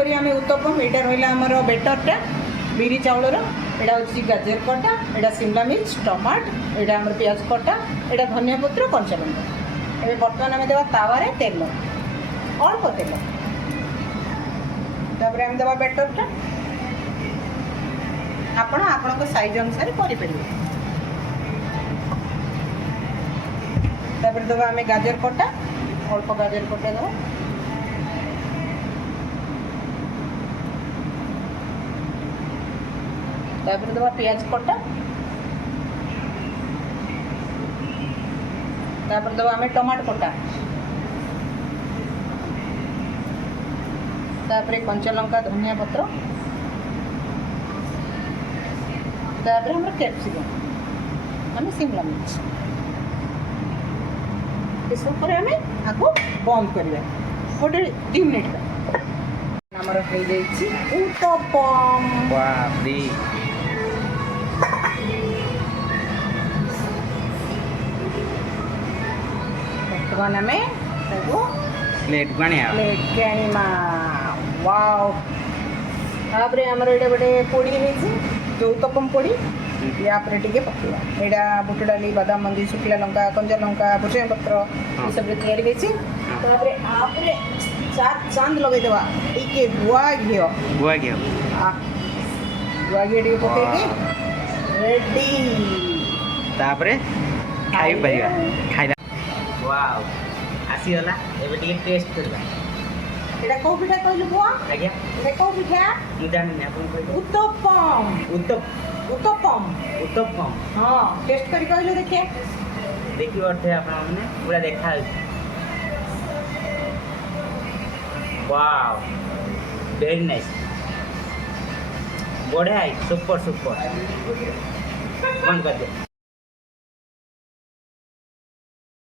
करी आम उत्तपम यहाँ रहा आमर बेटरटा बिरी चाउलर यहाँ हूँ गाजर कटा यहाँ शिमला मिर्च टमाट यहाँ आम पियाज कटा यहाँ धनिया पत्र कंचा लंका ये बर्तमान आम देवा तावारे तेल अल्प तेल तापर आम देवा बेटरटा आपण आपण साइज अनुसार करें तापर देवा आम गाजर कटा अल्प गाजर कटा देवा तापर देवा पियाज कटा तापर देवा आम टमाट कटा तापर कंचा लंका धनिया पत्र तापर हम कैप्सिकम आम शिमला मिर्च ये सब पर आम आगो बंद करवा गोटे 2 मिनिट आमर हो जाइए उत्तपम बर्तमान आम प्लेट को आनीमा वाओ तापर आमर ये गोटे पोड़ी है जो उत्तपम पोड़ी या टे पकड़ा यहाँ बुट डाली बादाम मंदी शुखला लंका कंजा लंका भुसंग पत्र ये सब तैयारी चांद लगे देवा टे गुआ घी गुआ घी गुआ घी टे पकई रेडी तापरे खाई परिया खाइला वाओ आसीगला एबे टिके टेस्ट करबा एटा को पिठा कहलु बुआ आज्ञा एटा को पिठा मु जानि आपन कहलु उत्तपम उत्तपम उत्तपम हां टेस्ट करी कहलु देखिए देखि अर्थे आपन माने पूरा देखा वाओ वेरी नाइस बढ़िया है सुपर सुपर बंद कर दे।